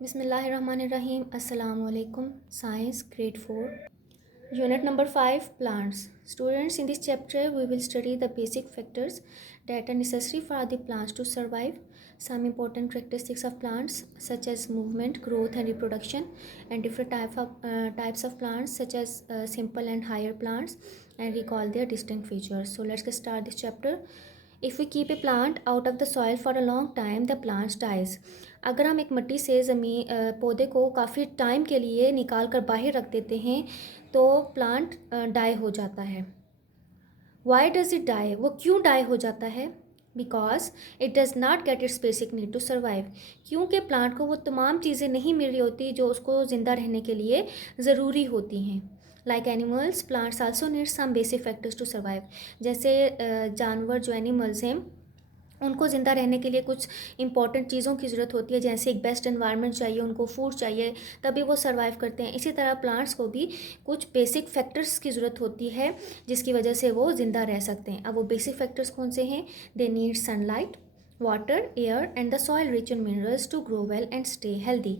बिस्मिल्लाहिर्रहमानिर्रहीम। अस्सलाम वालेकुम। Science grade 4 unit number 5 plants. Students, in this chapter we will study the basic factors that are necessary for the plants to survive. Some important characteristics of plants such as movement, growth and reproduction, and different types of plants such as simple and higher plants, and recall their distinct features. So let's get start this chapter. If we keep a plant out of the soil for a long time, the plant dies. अगर हम एक मिट्टी से पौधे को काफ़ी time के लिए निकाल कर बाहर रख देते हैं तो प्लांट डाई हो जाता है। Why does it die? वो क्यों डाई हो जाता है? Because it does not get its basic need to survive. क्योंकि प्लांट को वो तमाम चीज़ें नहीं मिल रही होती जो उसको ज़िंदा रहने के लिए ज़रूरी होती हैं। Like animals, plants also need some basic factors to survive. जैसे जानवर जो एनिमल्स हैं उनको ज़िंदा रहने के लिए कुछ इंपॉर्टेंट चीज़ों की ज़रूरत होती है, जैसे एक बेस्ट एनवायरनमेंट चाहिए, उनको फूड चाहिए, तभी वो सर्वाइव करते हैं। इसी तरह प्लांट्स को भी कुछ बेसिक फैक्टर्स की ज़रूरत होती है जिसकी वजह से वो ज़िंदा रह सकते हैं। अब वो बेसिक फैक्टर्स कौन से हैं? They need sunlight, water, air and the soil rich in minerals to grow well and stay healthy.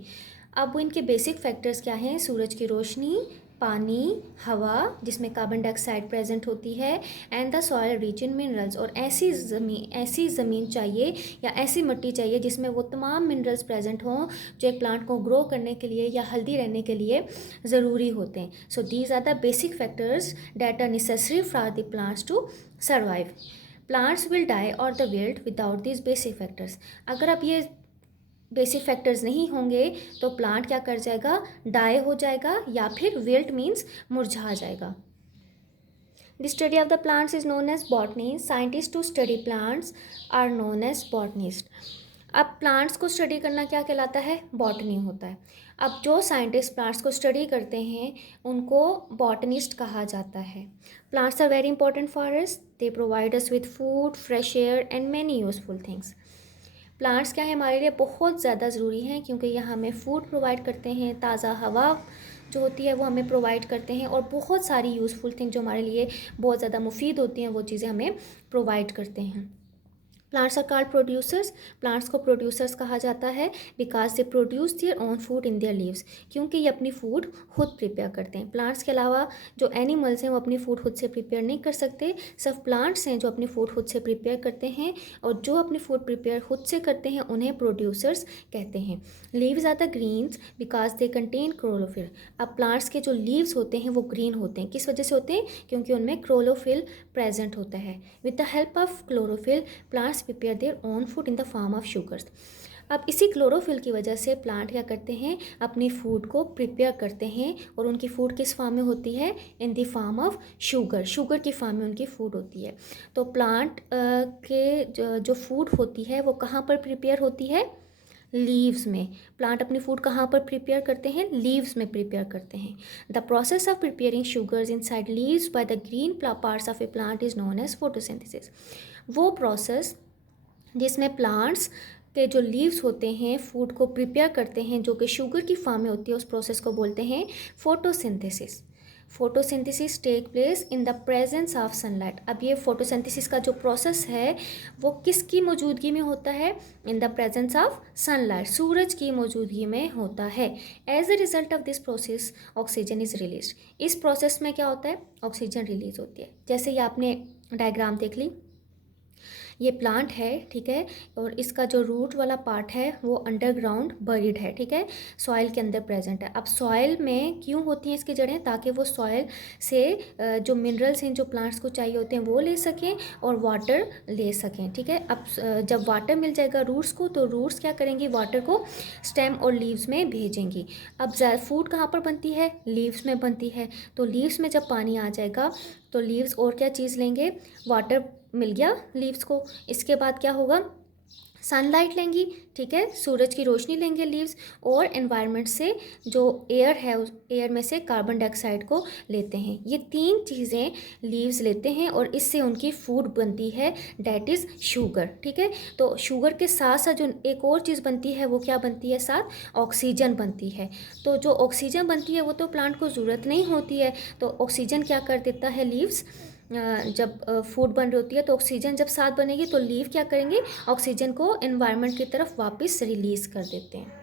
अब वो इनके बेसिक फैक्टर्स क्या हैं? सूरज की रोशनी, पानी, हवा जिसमें कार्बन डाइऑक्साइड प्रेजेंट होती है, and the soil rich in minerals. और ऐसी ज़मीन चाहिए या ऐसी मिट्टी चाहिए जिसमें वो तमाम मिनरल्स प्रेजेंट हों जो एक प्लांट को ग्रो करने के लिए या हेल्दी रहने के लिए ज़रूरी होते हैं। So these are the basic factors that are necessary for the plants to survive. Plants will die और they wilt without this basic factors. अगर आप ये बेसिक फैक्टर्स नहीं होंगे तो प्लांट क्या कर जाएगा? डाई हो जाएगा या फिर विल्ट मीन्स मुरझा जाएगा। The study of the plants is known as botany. Scientist to study plants are known as botanist. अब प्लांट्स को स्टडी करना क्या कहलाता है? बॉटनी होता है। अब जो साइंटिस्ट प्लांट्स को स्टडी करते हैं उनको बॉटनिस्ट कहा जाता है। Plants are very important for us. They provide us with food, fresh air and many useful things. Plants क्या है हमारे लिए बहुत ज़्यादा ज़रूरी हैं क्योंकि यह हमें फूड प्रोवाइड करते हैं, ताज़ा हवा जो होती है वो हमें प्रोवाइड करते हैं, और बहुत सारी यूज़फुल थिंग जो हमारे लिए बहुत ज़्यादा मुफीद होती हैं वो चीज़ें हमें प्रोवाइड करते हैं। Plants are called producers. Plants को प्रोड्यूसर्स कहा जाता है because they produce their own food in their leaves. क्योंकि ये अपनी फूड खुद प्रिपेयर करते हैं। प्लांट्स के अलावा जो एनिमल्स हैं वो अपनी फूड खुद से प्रिपेयर नहीं कर सकते। सिर्फ प्लांट्स हैं जो अपनी फूड खुद से प्रिपेयर करते हैं, और जो अपनी फूड प्रिपेयर खुद से करते हैं उन्हें प्रोड्यूसर्स कहते हैं। Leaves are the greens because they contain chlorophyll. अब प्लांट्स के जो लीव्स होते हैं वो ग्रीन होते हैं। किस वजह से होते हैं? क्योंकि उनमें क्लोरोफिल प्रेजेंट होता है। With the help of chlorophyll plants prepare their own food in the form of sugars. अब इसी क्लोरोफिल की वजह से प्लांट क्या करते हैं? अपनी फूड को प्रिपेयर करते हैं, और उनकी फूड किस फॉर्म में होती है? In the form of sugar. Sugar की फॉर्म में उनकी फूड होती है। तो प्लांट के जो फूड होती है वो कहाँ पर प्रिपेयर होती है? लीव्स में। प्लांट अपनी फूड कहाँ पर प्रिपेयर करते हैं? लीव्स में प्रिपेयर करते हैं। The process of preparing sugars inside leaves by the green parts of a plant is known as photosynthesis. वो प्रोसेस जिसमें प्लांट्स के जो लीव्स होते हैं फूड को प्रिपेयर करते हैं जो कि शुगर की फॉर्म में होती है, उस प्रोसेस को बोलते हैं photosynthesis. Photosynthesis take place in the presence of sunlight. अब ये फोटोसिंथेसिस का जो प्रोसेस है वो किसकी मौजूदगी में होता है? In the presence of sunlight, सूरज की मौजूदगी में होता है। As a result of this process oxygen is release. इस प्रोसेस में क्या होता है? ऑक्सीजन रिलीज होती है। जैसे ये आपने डायग्राम देख ली, ये प्लांट है, ठीक है, और इसका जो रूट वाला पार्ट है वो अंडरग्राउंड बरीड है, ठीक है, सॉइल के अंदर प्रेजेंट है। अब सॉइल में क्यों होती हैं इसकी जड़ें? ताकि वो सॉइल से जो मिनरल्स हैं जो प्लांट्स को चाहिए होते हैं वो ले सकें और वाटर ले सकें, ठीक है। अब जब वाटर मिल जाएगा रूट्स को तो रूट्स क्या करेंगी? वाटर को स्टेम और लीव्स में भेजेंगी। अब फूड कहाँ पर बनती है? लीव्स में बनती है। तो लीव्स में जब पानी आ जाएगा तो लीव्स और क्या चीज़ लेंगे? वाटर मिल गया लीव्स को। इसके बाद क्या होगा? सनलाइट लेंगी, ठीक है, सूरज की रोशनी लेंगे लीव्स, और एनवायरनमेंट से जो एयर है उस एयर में से कार्बन डाइऑक्साइड को लेते हैं। ये तीन चीज़ें लीव्स लेते हैं और इससे उनकी फूड बनती है, डैट इज़ शुगर, ठीक है। तो शुगर के साथ साथ जो एक और चीज़ बनती है वो क्या बनती है? साथ ऑक्सीजन बनती है। तो जो ऑक्सीजन बनती है वो तो प्लांट को ज़रूरत नहीं होती है, तो ऑक्सीजन क्या कर देता है? लीव्स जब फूड बन रही होती है तो ऑक्सीजन जब साथ बनेगी तो लीव क्या करेंगे? ऑक्सीजन को एनवायरनमेंट की तरफ वापस रिलीज़ कर देते हैं।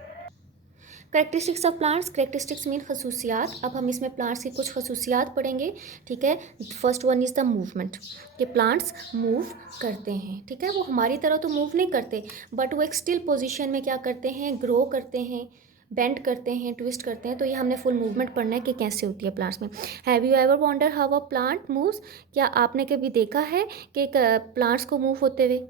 Characteristics of plants, characteristics mean खसूसियात। अब हम इसमें प्लांट्स की कुछ खसूसियात पढ़ेंगे, ठीक है। First one is the movement, कि प्लांट्स मूव करते हैं, ठीक है। वो हमारी तरह तो मूव नहीं करते, बट वो एक स्टिल पोजीशन में क्या करते हैं, ग्रो करते हैं, बेंड करते हैं, ट्विस्ट करते हैं। तो ये हमने फुल मूवमेंट पढ़ना है कि कैसे होती है प्लांट्स में। Have you ever wonder how a plant moves, क्या आपने कभी देखा है कि प्लांट्स को मूव होते हुए,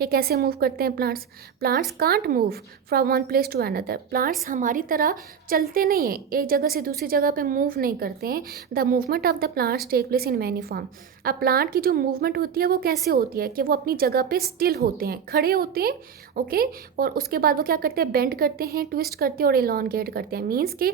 ये कैसे मूव करते हैं plants. Plants can't move from one place to another, plants हमारी तरह चलते नहीं हैं, एक जगह से दूसरी जगह पे मूव नहीं करते हैं। The movement of the plants take place in many form. अब प्लांट की जो मूवमेंट होती है वो कैसे होती है कि वो अपनी जगह पे स्टिल होते हैं, खड़े होते हैं, ओके। और उसके बाद वो क्या करते हैं, बेंड करते हैं, ट्विस्ट करते हैं और एलॉन्गेट करते हैं। मीन्स कि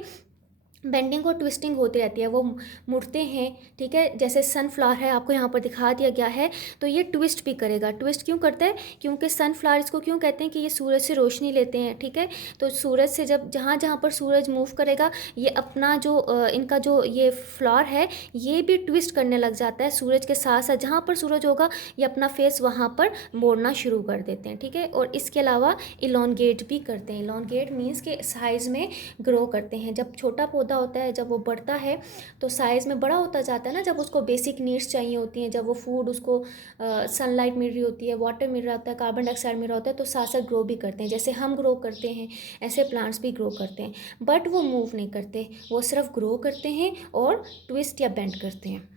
बेंडिंग और ट्विस्टिंग होती रहती है, वो मुड़ते हैं, ठीक है। जैसे सनफ्लावर है, आपको यहाँ पर दिखा दिया गया है, तो ये ट्विस्ट भी करेगा। ट्विस्ट क्यों करता है, क्योंकि सनफ्लावर इसको क्यों कहते हैं कि ये सूरज से रोशनी लेते हैं, ठीक है। तो सूरज से जब जहाँ जहाँ पर सूरज मूव करेगा, ये अपना जो इनका जो ये फ्लावर है ये भी ट्विस्ट करने लग जाता है सूरज के साथ साथ। जहाँ पर सूरज होगा ये अपना फेस वहाँ पर मोड़ना शुरू कर देते हैं, ठीक है। और इसके अलावा इलॉन्गेट भी करते हैं। इलॉन्गेट मीन्स के साइज़ में ग्रो करते हैं। जब छोटा पौधा होता है, जब वो बढ़ता है तो साइज़ में बड़ा होता जाता है ना, जब उसको बेसिक नीड्स चाहिए होती हैं, जब वो फूड उसको सनलाइट मिल रही होती है, वाटर मिल रहा होता है, कार्बन डाइऑक्साइड मिल रहा होता है, तो साथ साथ ग्रो भी करते हैं। जैसे हम ग्रो करते हैं ऐसे प्लांट्स भी ग्रो करते हैं, बट वो मूव नहीं करते, वो सिर्फ ग्रो करते हैं और ट्विस्ट या बेंड करते हैं।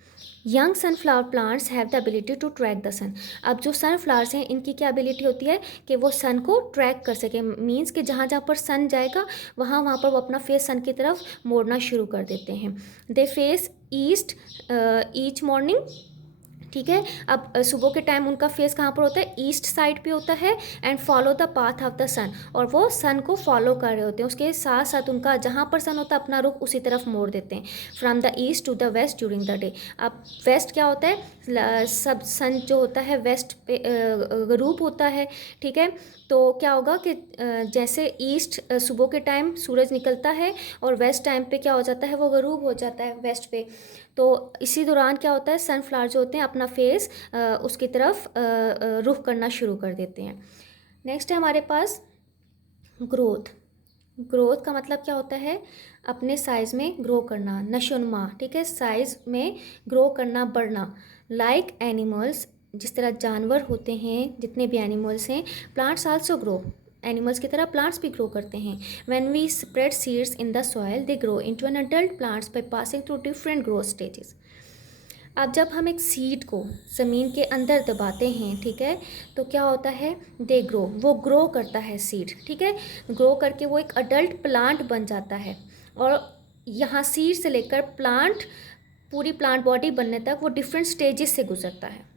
Young sunflower plants have the ability to track the sun. अब जो सनफ्लावर्स हैं इनकी क्या एबिलिटी होती है कि वो सन को ट्रैक कर सके। मीन्स कि जहाँ जहाँ पर सन जाएगा वहाँ वहाँ पर वो अपना फेस सन की तरफ मोड़ना शुरू कर देते हैं। They face east each morning, ठीक है। अब सुबह के टाइम उनका फेस कहाँ पर होता है, ईस्ट साइड पे होता है, and follow the path of the sun, और वो सन को फॉलो कर रहे होते हैं। उसके साथ साथ उनका जहाँ पर सन होता है अपना रुख उसी तरफ मोड़ देते हैं। From the east to the west during the day. अब वेस्ट क्या होता है, सब सन जो होता है वेस्ट पे रूप होता है, ठीक है। तो क्या होगा कि जैसे ईस्ट सुबह के टाइम सूरज निकलता है और वेस्ट टाइम पे क्या हो जाता है, वो गरूब हो जाता है वेस्ट पे। तो इसी दौरान क्या होता है, सनफ्लावर जो होते हैं अपना फेस उसकी तरफ रुख करना शुरू कर देते हैं। नेक्स्ट है हमारे पास ग्रोथ। ग्रोथ का मतलब क्या होता है, अपने साइज़ में ग्रो करना, नशोनुमा, ठीक है। साइज़ में ग्रो करना, बढ़ना। लाइक एनिमल्स, जिस तरह जानवर होते हैं, जितने भी एनिमल्स हैं, प्लांट्स आल्सो ग्रो, एनिमल्स की तरह प्लांट्स भी ग्रो करते हैं। When we spread seeds in the soil they grow into an adult plants by passing through different growth stages. अब जब हम एक सीड को ज़मीन के अंदर दबाते हैं, ठीक है, तो क्या होता है, दे ग्रो, वो ग्रो करता है सीड, ठीक है। ग्रो करके वो एक अडल्ट प्लांट बन जाता है, और यहाँ सीड से लेकर प्लांट, पूरी प्लांट बॉडी बनने तक वो डिफरेंट स्टेजेस से गुजरता है।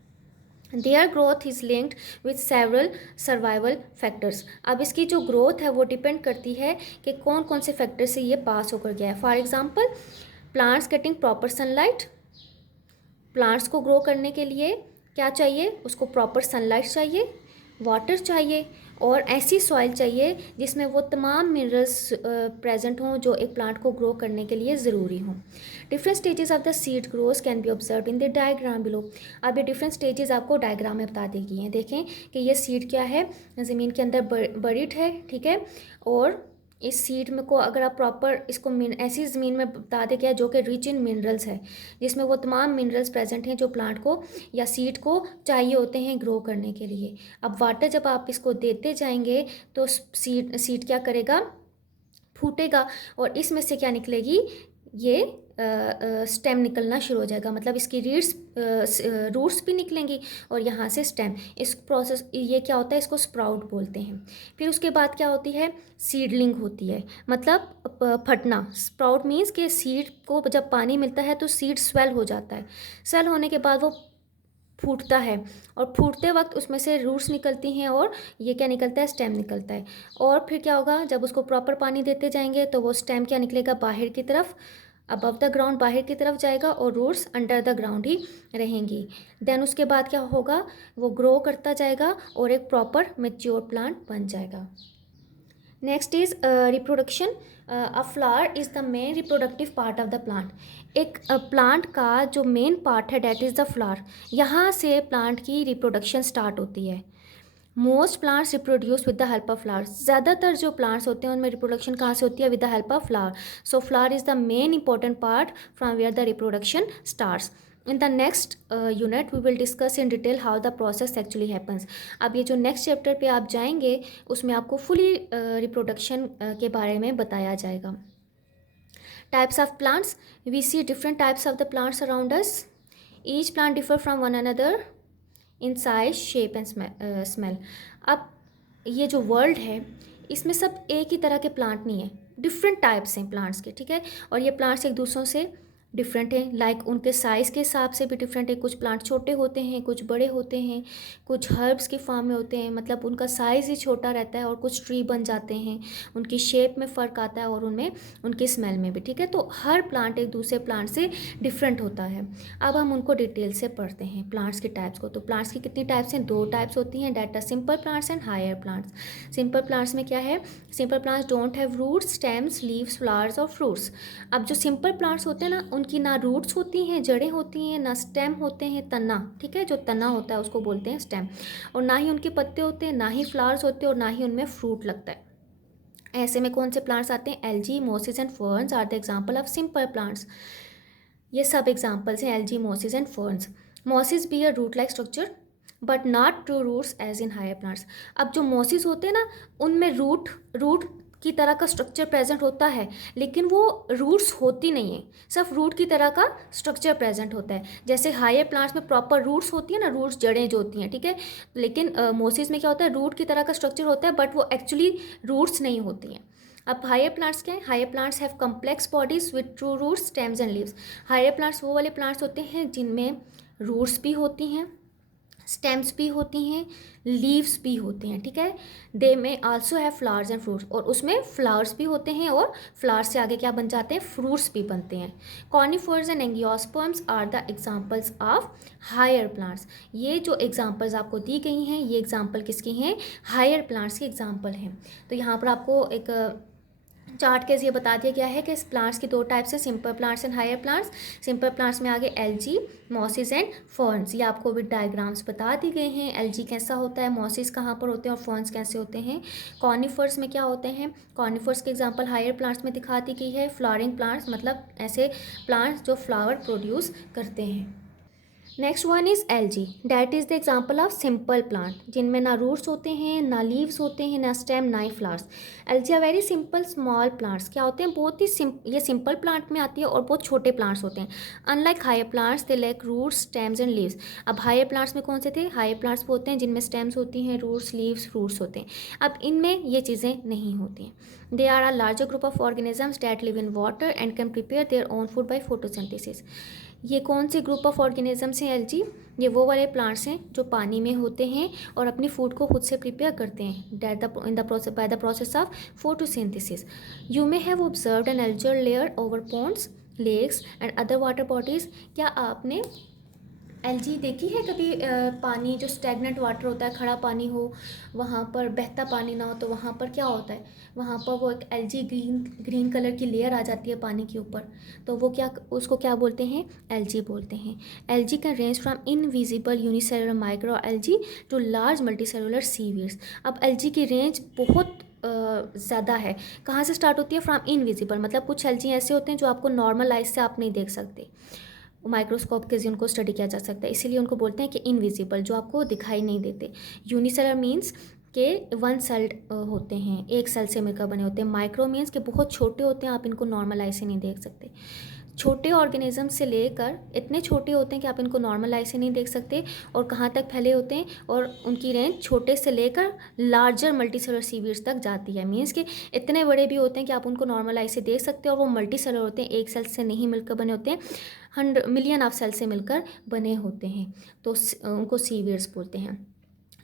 Their growth is linked with several survival factors. अब इसकी जो ग्रोथ है वो डिपेंड करती है कि कौन कौन से फैक्टर से ये पास होकर गया है। For example, plants getting proper sunlight. Plants को ग्रो करने के लिए क्या चाहिए, उसको प्रॉपर सनलाइट चाहिए, वाटर चाहिए, और ऐसी सॉइल चाहिए जिसमें वो तमाम मिनरल्स प्रेजेंट हों जो एक प्लांट को ग्रो करने के लिए ज़रूरी हों। Different stages of the seed growth can be observe in the diagram below. अब ये डिफरेंट स्टेजेस आपको डायग्राम में बता दी गई हैं। देखें कि ये सीड क्या है, ज़मीन के अंदर बरीड है, ठीक है। और इस सीड में को अगर आप प्रॉपर इसको ऐसी ज़मीन में बता दें क्या जो कि रिच इन मिनरल्स है, जिसमें वो तमाम मिनरल्स प्रेजेंट हैं जो प्लांट को या सीड को चाहिए होते हैं ग्रो करने के लिए। अब वाटर जब आप इसको देते जाएंगे तो सीड क्या करेगा, फूटेगा, और इसमें से क्या निकलेगी, ये स्टेम निकलना शुरू हो जाएगा, मतलब इसकी रूट्स भी निकलेंगी और यहाँ से स्टेम। इस प्रोसेस ये क्या होता है, इसको स्प्राउट बोलते हैं। फिर उसके बाद क्या होती है, सीडलिंग होती है, मतलब फटना। स्प्राउट मीन्स कि सीड को जब पानी मिलता है तो सीड स्वेल हो जाता है, स्वेल होने के बाद वो फूटता है, और फूटते वक्त उसमें से रूट्स निकलती हैं और ये क्या निकलता है, स्टेम निकलता है। और फिर क्या होगा, जब उसको प्रॉपर पानी देते जाएंगे तो वो स्टेम क्या निकलेगा, बाहर की तरफ, अबव द ग्राउंड बाहर की तरफ जाएगा, और रूट्स अंडर द ग्राउंड ही रहेंगी। देन उसके बाद क्या होगा, वो ग्रो करता जाएगा और एक प्रॉपर मैच्योर प्लांट बन जाएगा। Next is reproduction. A flower is the main reproductive part of the plant. एक प्लांट का जो मेन पार्ट है डैट इज़ द फ्लावर। यहाँ से प्लांट की रिप्रोडक्शन स्टार्ट होती है। Most plants reproduce with the help of flower. ज़्यादातर जो प्लांट्स होते हैं उनमें रिप्रोडक्शन कहाँ से होती है? With the help of flower. So flower is the main important part from where the reproduction starts. In the next unit we will discuss in detail how the process actually happens. अब ये जो next chapter पे आप जाएंगे उसमें आपको fully reproduction के बारे में बताया जाएगा। Types of plants, we see different types of the plants around us. Each plant differ from one another in size, shape and smell. अब ये जो वर्ल्ड है इसमें सब एक ही तरह के प्लांट नहीं है, डिफरेंट टाइप्स हैं प्लांट्स के, ठीक है। और ये प्लांट्स एक दूसरों से डिफरेंट हैं, लाइक उनके साइज़ के हिसाब से भी डिफरेंट है। कुछ प्लांट छोटे होते हैं, कुछ बड़े होते हैं, कुछ हर्ब्स की फॉर्म में होते हैं, मतलब उनका साइज़ ही छोटा रहता है, और कुछ ट्री बन जाते हैं। उनकी शेप में फ़र्क आता है और उनमें उनकी स्मेल में भी, ठीक है। तो हर प्लांट एक दूसरे प्लांट से डिफरेंट होता है। अब हम उनको डिटेल से पढ़ते हैं प्लांट्स के टाइप्स को। तो प्लांट्स की कितनी टाइप्स हैं? 2 टाइप्स होती हैं, that are simple plants and higher plants. Simple plants में क्या है? Simple plants don't have roots, stems, leaves, flowers और फ्रूट्स। अब जो सिंपल प्लांट्स होते हैं ना, उनकी ना रूट्स होती हैं, जड़ें होती हैं, ना स्टेम होते हैं, तना, ठीक है। जो तना होता है उसको बोलते हैं स्टेम। और ना ही उनके पत्ते होते हैं, ना ही फ्लावर्स होते हैं, और ना ही उनमें फ्रूट लगता है। ऐसे में कौन से प्लांट्स आते हैं? Algae, mosses and ferns are the example of simple plants. ये सब एग्जाम्पल्स हैं algae, mosses and ferns. Mosses be a root like structure but not true roots as in higher plants. अब जो मोसिस होते हैं ना, उनमें रूट की तरह का स्ट्रक्चर प्रेजेंट होता है, लेकिन वो रूट्स होती नहीं है, सिर्फ रूट की तरह का स्ट्रक्चर प्रेजेंट होता है। जैसे हायर प्लांट्स में प्रॉपर रूट्स होती है ना, रूट्स जड़ें जो होती हैं, ठीक है। लेकिन मोसिस में क्या होता है? रूट की तरह का स्ट्रक्चर होता है, बट वो एक्चुअली रूट्स नहीं होती हैं। अब हायर प्लांट्स क्या है? Higher plants have complex bodies with true roots, stems and leaves. Higher plants वो वाले प्लांट्स होते हैं जिनमें रूट्स भी होती हैं, स्टेम्स भी होती हैं, लीव्स भी होते हैं, ठीक है। दे में also have flowers and fruits, और उसमें फ्लावर्स भी होते हैं, और फ्लावर्स से आगे क्या बन जाते हैं? फ्रूट्स भी बनते हैं। Conifers and angiosperms are the examples of higher plants. ये जो एग्जाम्पल्स आपको दी गई हैं, ये एग्जाम्पल किसकी हैं? हायर प्लांट्स की एग्जाम्पल हैं। तो यहाँ पर आपको एक चार्ट के ये बता दिया गया है कि इस प्लांट्स की 2 टाइप्स है, simple plants and higher plants. Simple plants में आगे एल्गी, मॉसिस एंड फर्न्स। ये आपको विद डायग्राम्स बता दी गए हैं। एल्गी कैसा होता है, मॉसिस कहाँ पर होते हैं, और फर्न्स कैसे होते हैं। कॉनिफर्स में क्या होते हैं? कॉनिफर्स के एग्जाम्पल हायर प्लांट्स में दिखा दी गई है। फ्लावरिंग प्लांट्स मतलब ऐसे प्लांट्स जो फ्लावर प्रोड्यूस करते हैं। Next one is algae, that is the example of simple plant, जिनमें ना रूट्स होते हैं, ना लीव्स होते हैं, ना स्टेम, ना ही flowers. Algae are very simple small plants. क्या होते हैं? बहुत ही ये सिंपल प्लांट में आती है और बहुत छोटे प्लांट्स होते हैं। Unlike higher plants they lack roots, stems and leaves. अब हायर प्लांट्स में कौन से थे? हायर प्लांट्स वो होते हैं जिनमें स्टेम्स होती हैं, रूट्स, लीव्स, फ्रूट्स होते हैं। अब इनमें ये चीज़ें नहीं होती हैं। They are a larger group of organisms that live in water and can prepare their own food by photosynthesis. ये कौन से ग्रुप ऑफ ऑर्गेनिजम्स हैं एल्गी? ये वो वाले प्लांट्स हैं जो पानी में होते हैं और अपनी फूड को खुद से प्रिपेयर करते हैं, that in the process by the process of photosynthesis. You may have observed an algal layer over ponds, lakes and other water bodies. क्या आपने एल्गी देखी है कभी? पानी जो स्टैगनेंट वाटर होता है, खड़ा पानी हो, वहाँ पर बहता पानी ना हो, तो वहाँ पर क्या होता है? वहाँ पर वो एक एल्गी ग्रीन कलर की लेयर आ जाती है पानी के ऊपर। तो वो क्या, उसको क्या बोलते हैं? एल्गी बोलते हैं। Algae can range from invisible unicellular micro algae to large multicellular seaweeds. अब एल्गी की रेंज बहुत ज़्यादा है। कहाँ से स्टार्ट होती है? फ्रॉम इनविजिबल, मतलब कुछ एल्गी ऐसे होते हैं जो आपको नॉर्मल आइज से आप नहीं देख सकते, माइक्रोस्कोप के जरिए उनको स्टडी किया जा सकता है, इसीलिए उनको बोलते हैं कि इनविजिबल, जो आपको दिखाई नहीं देते। यूनिसेलर मीन्स के 1 सेल्ड होते हैं, एक सेल से मिलकर बने होते हैं। माइक्रो मीन्स के बहुत छोटे होते हैं, आप इनको नॉर्मल आई से नहीं देख सकते। छोटे ऑर्गेनिज्म से लेकर इतने छोटे होते हैं कि आप इनको नॉर्मल आई से नहीं देख सकते, और कहाँ तक फैले होते हैं, और उनकी रेंज छोटे से लेकर लार्जर मल्टीसेलुलर सीवीड्स तक जाती है। मीन्स कि इतने बड़े भी होते हैं कि आप उनको नॉर्मल आई से देख सकते हैं, और वो मल्टीसेलुलर होते हैं, एक सेल से नहीं मिलकर बने होते हैं, 100 मिलियन ऑफ सेल से मिलकर बने होते हैं, तो उनको सीवीड्स बोलते हैं।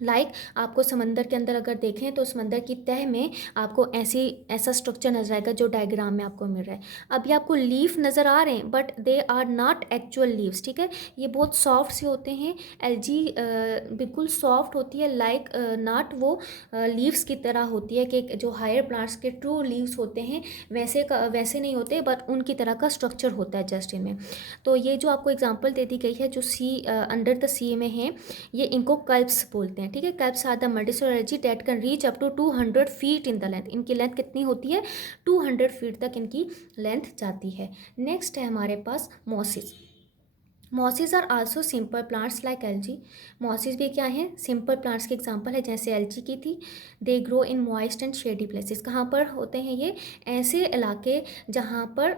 आपको समंदर के अंदर अगर देखें तो समंदर की तह में आपको ऐसा स्ट्रक्चर नजर आएगा जो डायग्राम में आपको मिल रहा है। अभी आपको लीफ नज़र आ रहे हैं, but they are not actual leaves, ठीक है। ये बहुत सॉफ्ट से होते हैं। एल्गी बिल्कुल सॉफ्ट होती है, नॉट वो लीव्स की तरह होती है कि जो हायर प्लांट्स के ट्रू लीव्स होते हैं वैसे नहीं होते, बट उनकी तरह का स्ट्रक्चर होता है जस्ट इनमें। तो ये जो आपको एग्जाम्पल दे दी गई है जो अंडर द सी में है, ये इनको कल्प्स बोलते हैं, हैं, ठीक है। Kelps are the multicellular that can reach up to 200 feet in the length. इनकी लेंथ कितनी होती है? 200 फीट तक इनकी लेंथ जाती है। नेक्स्ट है हमारे पास mosses. Mosses are also simple plants like algae. Mosses भी क्या है? सिंपल प्लांट्स के एग्जांपल है, जैसे एल्जी की थी। They grow in moist and shady places. कहाँ पर होते हैं ये? ऐसे इलाके जहाँ पर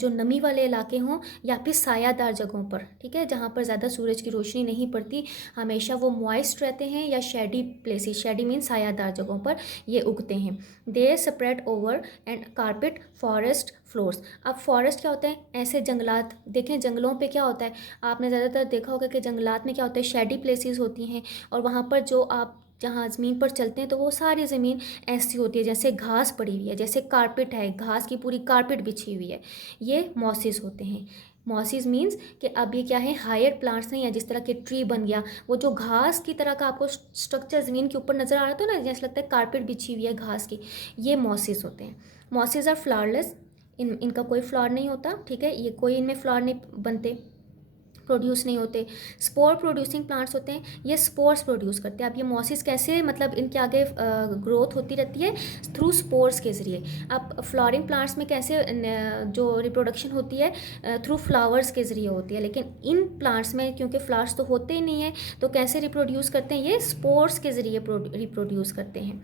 जो नमी वाले इलाके हों या फिर सायादार जगहों पर, ठीक है, जहाँ पर ज़्यादा सूरज की रोशनी नहीं पड़ती, हमेशा वो मॉइस्ट रहते हैं, या शेडी प्लेसेस, शेडी मीन सायादार जगहों पर ये उगते हैं। They spread over and carpet forest floors. अब फॉरेस्ट क्या होता है? ऐसे जंगलात, देखें जंगलों पे क्या होता है, आपने ज़्यादातर देखा होगा कि जंगलात में क्या होता है, शेडी प्लेसेस होती हैं, और वहाँ पर जो आप जहाँ ज़मीन पर चलते हैं तो वो सारी ज़मीन ऐसी होती है जैसे घास पड़ी हुई है, जैसे कारपेट है, घास की पूरी कारपेट बिछी हुई है। ये मॉसेस होते हैं। मॉसेस मीन्स कि अब ये क्या है? हायर प्लांट्स नहीं है, जिस तरह के ट्री बन गया, वो जो घास की तरह का आपको स्ट्रक्चर ज़मीन के ऊपर नज़र आ रहा था ना, जैसे लगता है कारपेट बिछी हुई है घास की, ये मॉसेस होते हैं। Mosses are flowerless. इनका कोई फ्लावर नहीं होता, ठीक है, ये कोई इनमें फ्लावर नहीं बनते, प्रोड्यूस नहीं होते। स्पोर प्रोड्यूसिंग प्लांट्स होते हैं, ये स्पोर्स प्रोड्यूस करते हैं। अब ये मॉसिस कैसे, मतलब इनके आगे ग्रोथ होती रहती है थ्रू स्पोर्स के ज़रिए। अब फ्लावरिंग प्लांट्स में कैसे जो रिप्रोडक्शन होती है थ्रू फ्लावर्स के ज़रिए होती है, लेकिन इन प्लांट्स में क्योंकि फ्लावर्स तो होते ही नहीं है, तो कैसे रिप्रोड्यूस करते हैं? ये स्पोर्स के ज़रिए रिप्रोड्यूस करते हैं।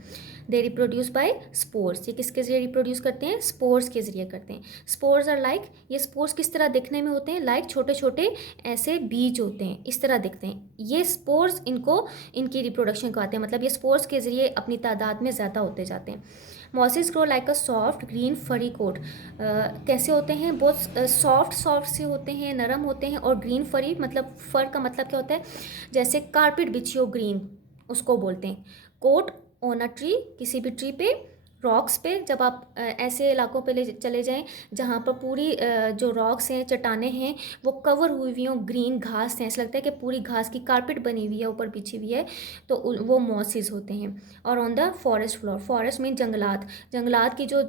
They reproduce by spores. ये किसके ज़रिए रिप्रोड्यूस करते हैं? स्पोर्स के ज़रिए करते हैं। स्पोर्स आर लाइक, ये स्पोर्स किस तरह दिखने में होते हैं? लाइक छोटे छोटे ऐसे बीज होते हैं, इस तरह दिखते हैं। ये स्पोर्स इनको, इनकी रिप्रोडक्शन करवाते हैं, मतलब ये स्पोर्स के ज़रिए अपनी तादाद में ज़्यादा होते जाते हैं। Mosses grow like a soft green फरी कोट। कैसे होते हैं? बहुत सॉफ्ट से होते हैं, नरम होते हैं, और ग्रीन फरी, मतलब फर का मतलब क्या होता है? जैसे कारपेट बिछी हो ग्रीन, उसको बोलते हैं। कोट ऑन अ ट्री, किसी भी ट्री पे, रॉक्स पे। जब आप ऐसे इलाकों पे चले जाएं जहाँ पर पूरी जो रॉक्स हैं, चट्टानें हैं, वो कवर हुई हुई हों ग्रीन घास से, ऐसा लगता है कि पूरी घास की कारपेट बनी हुई है, ऊपर बिछी हुई है, तो वो मॉसेस होते हैं। और on the forest floor, forest mean जंगलात, जंगलात की जो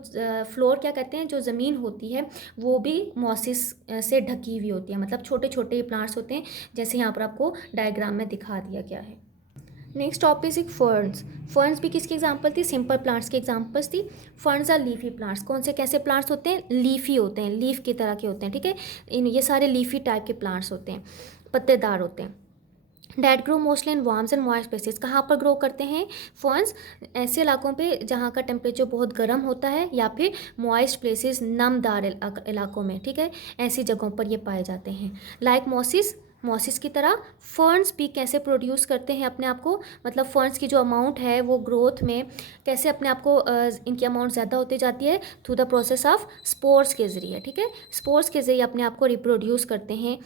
फ्लोर क्या कहते हैं, जो ज़मीन होती है, वो भी मॉसेस से ढकी हुई होती है, मतलब छोटे छोटे प्लांट्स होते हैं, जैसे यहाँ पर आपको डायग्राम में दिखा दिया गया है। Next topic ferns. फर्न्स भी किसकी एग्जांपल थी? सिंपल प्लांट्स की एग्जांपल्स थी। Ferns are leafy plants. कौन से कैसे प्लांट्स होते हैं? लीफी होते हैं, लीफ की तरह के होते हैं, ठीक है। ये सारे लीफी टाइप के प्लांट्स होते हैं, पत्तेदार होते हैं। That grow mostly in warms and moist places. कहाँ पर ग्रो करते हैं फर्न्स? ऐसे इलाकों पे जहाँ का टेम्परेचर बहुत गर्म होता है, या फिर मॉइस्ट प्लेसेस, नमदार इलाकों में, ठीक है, ऐसी जगहों पर ये पाए जाते हैं। लाइक मॉसिस, मॉसिस की तरह फर्न्स भी कैसे प्रोड्यूस करते हैं अपने आप को, मतलब फर्न्स की जो अमाउंट है वो ग्रोथ में कैसे अपने आप को इनकी अमाउंट ज़्यादा होती जाती है? Through the process of spores के ज़रिए, ठीक है। स्पोर्स के ज़रिए अपने आप को रिप्रोड्यूस करते हैं।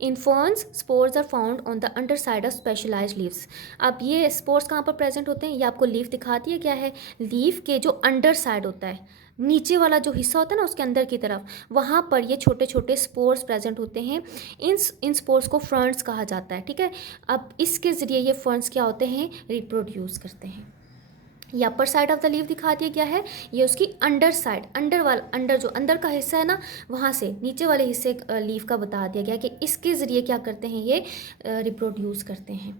In ferns spores are found on the underside of specialised leaves. अब ये स्पोर्स कहाँ पर प्रेजेंट होते हैं? ये आपको लीफ दिखाती है, क्या है? लीफ के जो अंडर साइड होता है, नीचे वाला जो हिस्सा होता है ना, उसके अंदर की तरफ, वहाँ पर ये छोटे छोटे स्पोर्स प्रेजेंट होते हैं। इन स्पोर्स को फर्न्स कहा जाता है, ठीक है। अब इसके ज़रिए ये फर्न्स क्या होते हैं? रिप्रोड्यूस करते हैं। ये upper side of the leaf दिखा दिया गया है, ये उसकी अंडर साइड, अंडर जो अंदर का हिस्सा है ना, वहाँ से नीचे वाले हिस्से लीफ का बता दिया गया कि इसके ज़रिए क्या करते हैं, ये रिप्रोड्यूस करते हैं।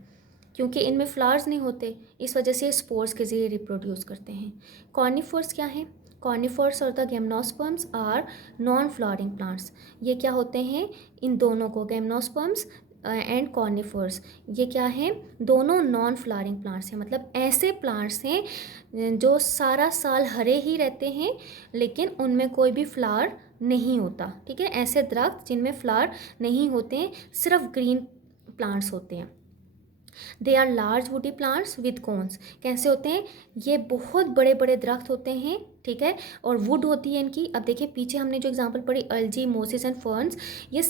क्योंकि इनमें फ्लावर्स नहीं होते, इस वजह से स्पोर्स के ज़रिए रिप्रोड्यूस करते हैं। कॉर्निफर्स क्या है? कॉर्निफर्स और the gymnosperms are non flowering plants. ये क्या होते हैं? इन दोनों को, गेम्नोस्पर्म्स एंड कॉर्निफर्स, ये क्या है? दोनों नॉन फ्लावरिंग प्लांट्स हैं, मतलब ऐसे प्लांट्स हैं जो सारा साल हरे ही रहते हैं, लेकिन उनमें कोई भी फ्लावर नहीं होता, ठीक है। ऐसे दरख्त जिनमें फ्लावर नहीं होते हैं, सिर्फ ग्रीन प्लांट्स होते हैं। They are large woody plants with cones. कैसे होते हैं? ये बहुत बड़े बड़े दरख्त होते हैं, ठीक है, और वुड होती है इनकी। अब देखिए पीछे हमने जो एग्जांपल पढ़ी, एल्जी, मोसिस एंड फर्न्स, ये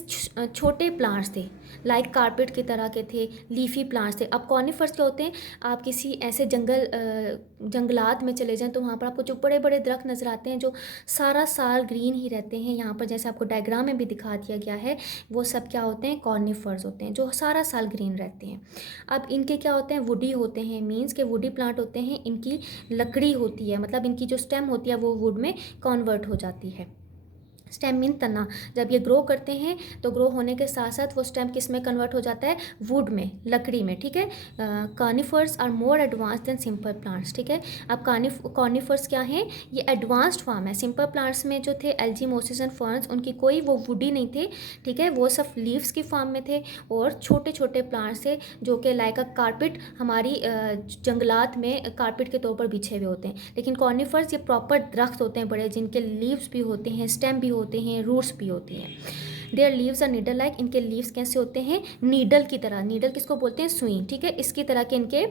छोटे प्लांट्स थे, लाइक कारपेट की तरह के थे, लीफी प्लांट्स थे। अब कॉर्निफर्स क्या होते हैं? आप किसी ऐसे जंगलात में चले जाएं तो वहाँ पर आपको जो बड़े बड़े दरख्त नज़र आते हैं जो सारा साल ग्रीन ही रहते हैं, यहाँ पर जैसे आपको डायग्राम में भी दिखा दिया गया है, वो सब क्या होते हैं? कॉर्निफर्स होते हैं, जो सारा साल ग्रीन रहते हैं। अब इनके क्या होते हैं? वुडी होते हैं, मीन्स के वुडी प्लांट होते हैं, इनकी लकड़ी होती है, मतलब इनकी जो स्टेम होती है वो वुड में कन्वर्ट हो जाती है। स्टेम मीन तना। जब ये ग्रो करते हैं तो ग्रो होने के साथ साथ वो स्टेम किस में कन्वर्ट हो जाता है, वुड में, लकड़ी में, ठीक है। Conifers are more advance than simple plants, ठीक है। अब कार्निफर्स क्या हैं, ये एडवांस्ड फॉर्म है। सिंपल प्लांट्स में जो थे एल्गी, मोसिस एंड फर्न्स, उनकी कोई वो वुडी नहीं थे, ठीक है, वो सब लीव्स की फॉर्म में थे और छोटे छोटे प्लांट्स थे जो कि लाइक अ कारपेट, हमारी जंगलात में कारपेट के तौर पर बिछे हुए होते हैं। लेकिन कार्निफर्स ये प्रॉपर दरख्त होते हैं बड़े, जिनके लीव्स भी होते हैं, स्टेम भी होते हैं, रूट्स भी होती हैं। Their leaves are needle like, इनके लीव्स कैसे होते हैं, नीडल की तरह। नीडल किसको बोलते हैं, सुई, ठीक है। इसकी तरह के इनके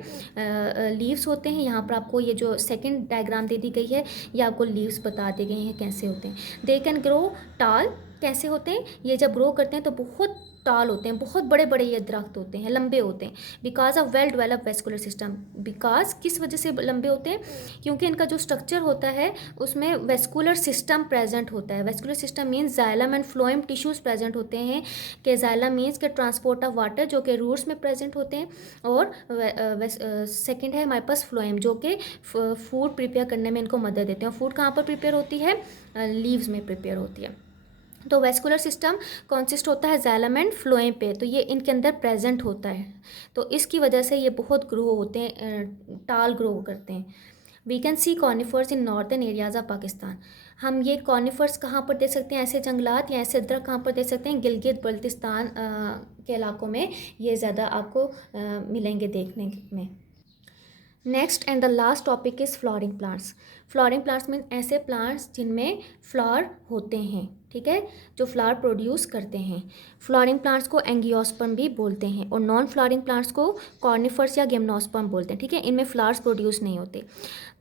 लीव्स होते हैं। यहाँ पर आपको ये जो सेकंड डायग्राम दे दी गई है, ये आपको लीव्स बता दी गई हैं कैसे होते हैं। दे कैन ग्रो टाल, कैसे होते हैं, ये जब ग्रो करते हैं तो बहुत टाल होते हैं, बहुत बड़े बड़े ये दरख्त होते हैं, लंबे होते हैं। Because of well develop vascular system, because किस वजह से लंबे होते हैं, क्योंकि इनका जो स्ट्रक्चर होता है उसमें वेस्कुलर सिस्टम प्रेजेंट होता है। Vascular system means xylem and phloem tissues present होते हैं, कि जाइलम मीन्स के ट्रांसपोर्ट ऑफ वाटर, जो कि रूट्स में प्रेजेंट होते हैं, और सेकेंड है हमारे पास फ्लोएम, जो कि फूड प्रिपेयर करने में इनको मदद देते हैं। फूड कहाँ पर प्रिपेयर होती है, लीव्स में प्रिपेयर होती है। तो वेस्कुलर सिस्टम कॉन्सिस्ट होता है जाइलम एंड फ्लोएम पे, तो ये इनके अंदर प्रेजेंट होता है, तो इसकी वजह से ये बहुत ग्रो होते हैं, टाल ग्रो करते हैं। We can see conifers in northern areas of Pakistan. हम ये कॉनिफर्स कहाँ पर देख सकते हैं, ऐसे जंगलात या ऐसे दरख्त कहाँ पर देख सकते हैं, गिलगित बल्तिस्तान के इलाकों में ये ज़्यादा आपको मिलेंगे देखने में। Next and the last topic is flowering plants. Flowering plants mean ऐसे प्लांट्स जिनमें फ्लावर होते हैं, ठीक है, जो फ्लावर प्रोड्यूस करते हैं। फ्लावरिंग प्लांट्स को एंगियोस्पर्म भी बोलते हैं, और नॉन फ्लावरिंग प्लांट्स को कॉर्निफर्स या गिम्नोस्पर्म बोलते हैं, ठीक है। इनमें फ्लावर्स प्रोड्यूस नहीं होते।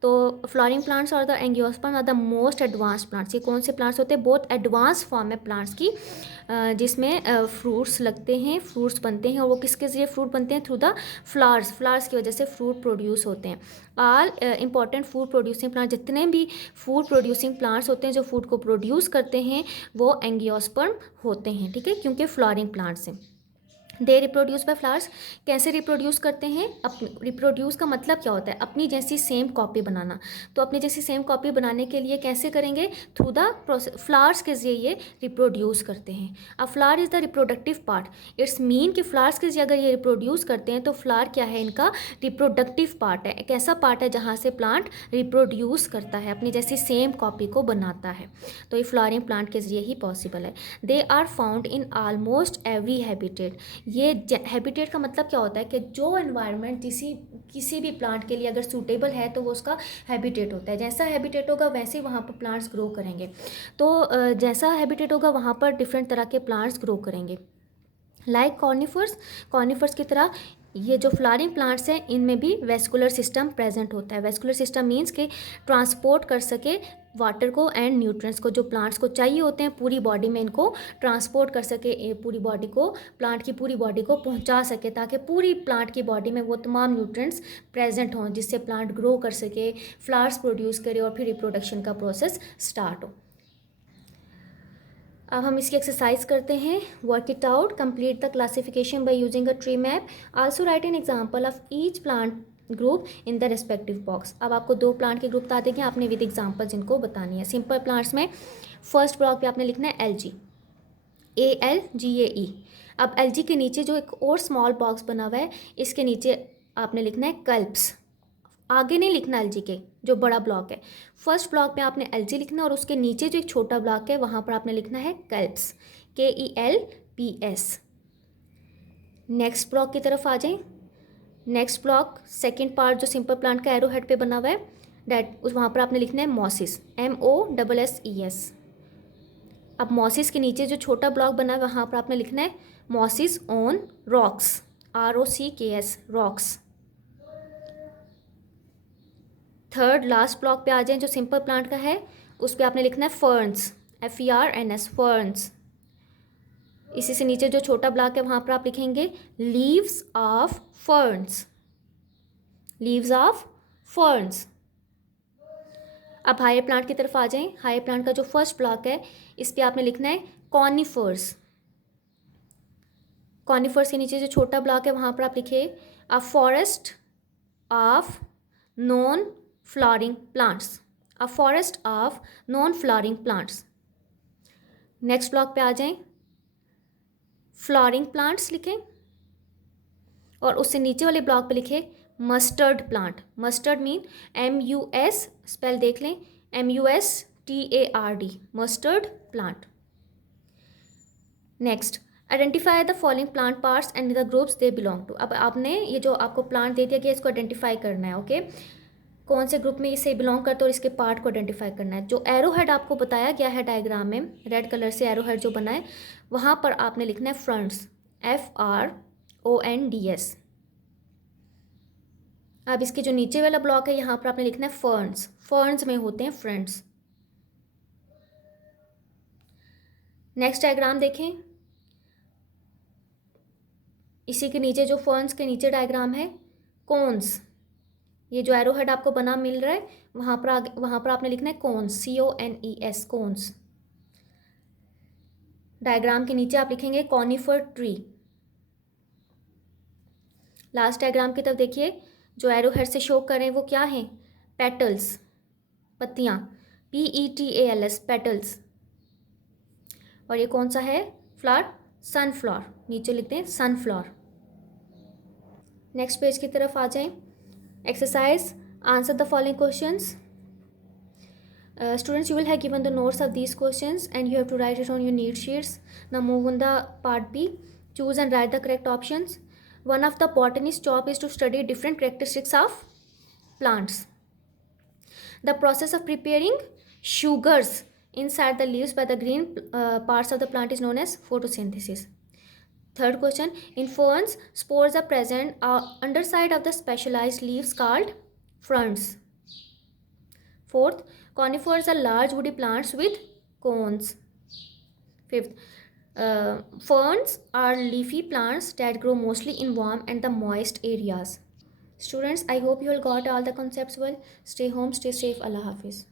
तो फ्लावरिंग प्लांट्स और the angiosperm are the most advanced plants. ये कौन से प्लांट्स होते हैं, बहुत एडवांस फॉर्म है प्लांट्स की, जिसमें फ्रूट्स लगते हैं, फ्रूट्स बनते हैं, और वो किसके जरिए फ्रूट बनते हैं, थ्रू द फ्लावर्स, फ्लावर्स की वजह से फ्रूट प्रोड्यूस होते हैं। All important food producing plant, जितने भी फूड प्रोड्यूसिंग प्लांट्स होते हैं जो फूड को प्रोड्यूस करते हैं, वो एंगियोस्पर्म होते हैं, ठीक है, क्योंकि फ्लावरिंग प्लांट्स हैं। दे रिप्रोड्यूस बाय फ्लावर्स, कैसे रिप्रोड्यूस करते हैं, अपनी रिप्रोड्यूस का मतलब क्या होता है, अपनी जैसी सेम कॉपी बनाना। तो अपनी जैसी सेम कॉपी बनाने के लिए कैसे करेंगे, थ्रू द प्रोसेस, फ्लावर्स के जरिए ये रिप्रोड्यूस करते हैं। अब flower is the reproductive part, it's mean कि फ्लावर्स के जरिए अगर ये रिप्रोड्यूस करते हैं तो फ्लावर क्या है, इनका रिप्रोडक्टिव पार्ट है, एक ऐसा पार्ट है जहाँ से प्लांट रिप्रोड्यूस करता है, अपनी जैसी सेम कॉपी को बनाता है। तो ये फ्लावरिंग प्लांट के जरिए ही पॉसिबल है। They are found in almost every habitat. ये हैबिटेट का मतलब क्या होता है कि जो एनवायरनमेंट किसी भी प्लांट के लिए अगर सूटेबल है तो वो उसका हैबिटेट होता है। जैसा हैबिटेट होगा वैसे ही वहाँ पर प्लांट्स ग्रो करेंगे। तो जैसा हैबिटेट होगा वहाँ पर डिफरेंट तरह के प्लांट्स ग्रो करेंगे। लाइक कॉर्निफर्स की तरह ये जो फ्लावरिंग प्लांट्स हैं इनमें भी वेस्कुलर सिस्टम प्रेजेंट होता है। वेस्कुलर सिस्टम मीन्स के ट्रांसपोर्ट कर सके वाटर को एंड न्यूट्रिएंट्स को, जो प्लांट्स को चाहिए होते हैं पूरी बॉडी में, इनको ट्रांसपोर्ट कर सके, पूरी बॉडी को, प्लांट की पूरी बॉडी को पहुंचा सके, ताकि पूरी प्लांट की बॉडी में वो तमाम न्यूट्रिएंट्स प्रेजेंट हों, जिससे प्लांट ग्रो कर सके, फ्लावर्स प्रोड्यूस करे और फिर रिप्रोडक्शन का प्रोसेस स्टार्ट हो। अब हम इसकी एक्सरसाइज करते हैं। Work it out, complete the classification by using a tree map, also right an example of each plant group in the respective box. अब आपको 2 प्लांट के ग्रुप बता देंगे, आपने विद एग्जांपल्स इनको बतानी है। सिंपल प्लांट्स में फर्स्ट ब्लॉक पे आपने लिखना है एलजी, ALGAE। अब एलजी के नीचे जो एक और स्मॉल बॉक्स बना हुआ है, इसके नीचे आपने लिखना है कल्प्स, आगे नहीं लिखना एलजी के, जो बड़ा ब्लॉक है। फर्स्ट ब्लॉक में आपने एलजी लिखना, और उसके नीचे जो एक छोटा ब्लॉक है वहाँ पर आपने लिखना है कल्प्स, KELPS। नेक्स्ट ब्लॉक की तरफ आ जाएं। नेक्स्ट ब्लॉक सेकंड पार्ट जो सिंपल प्लांट का एरो हेड पे बना हुआ है, डेट उस वहाँ पर आपने लिखना है मॉसिस, MOSSES। अब मॉसिस के नीचे जो छोटा ब्लॉक बना है वहाँ पर आपने लिखना है mosses on rocks, ROCKS, rocks. Third last block पे आ जाएं जो सिंपल प्लांट का है, उस पर आपने लिखना है फर्न्स, FERNS, फर्न्स। इसी से नीचे जो छोटा ब्लॉक है वहाँ पर आप लिखेंगे leaves of ferns, leaves of ferns. अब हायर प्लांट की तरफ आ जाएं। हायर प्लांट का जो फर्स्ट ब्लॉक है इस पर आपने लिखना है कॉनिफर्स। कॉनिफर्स के नीचे जो छोटा ब्लॉक है वहाँ पर आप लिखे a forest of non flowering plants, a forest of non flowering plants. Next block पे आ जाएं, फ्लावरिंग प्लांट्स लिखें और उससे नीचे वाले ब्लॉक पे लिखे mustard plant. Mustard mean MUS, spell देख लें, MUSTARD, mustard plant. Next, identify the following plant parts and the groups they belong to. अब आपने ये जो आपको प्लांट दे दिया गया इसको आइडेंटिफाई करना है, ओके कौन से ग्रुप में इसे बिलोंग करते हैं और इसके पार्ट को आइडेंटिफाई करना है। जो एरो हेड आपको बताया गया है डायग्राम में, रेड कलर से एरो हेड जो बना है, वहाँ पर आपने लिखना है फ्रंट्स, FRONDS। अब इसके जो नीचे वाला ब्लॉक है यहाँ पर आपने लिखना है फर्न्स, फर्न्स में होते हैं फ्रंट्स। नेक्स्ट डायग्राम देखें, इसी के नीचे जो फर्न्स के नीचे डायग्राम है कोन्स, ये जो एरो हेड आपको बना मिल रहा है वहाँ पर आपने लिखना है कोन्स, CONES, कोन्स। डायग्राम के नीचे आप लिखेंगे कॉनिफर ट्री। लास्ट डायग्राम की तरफ देखिए, जो एरो हेड से शो करें वो क्या है, पेटल्स, पत्तियाँ, PETALS, पेटल्स। और ये कौन सा है फ्लावर, सनफ्लावर, नीचे लिखते हैं सनफ्लावर। नेक्स्ट पेज की तरफ आ जाएं, exercise answer the following questions. Students, you will have given the notes of these questions and you have to write it on your need sheets. Now move on the part B. Choose and write the correct options. One of the botanist's job is to study different characteristics of plants. The process of preparing sugars inside the leaves by the green parts of the plant is known as photosynthesis. Third question, in ferns, spores are present underside of the specialized leaves called fronds. Fourth, conifers are large woody plants with cones. Fifth, ferns are leafy plants that grow mostly in warm and the moist areas. Students, I hope you all got all the concepts well. Stay home, stay safe. Allah Hafiz.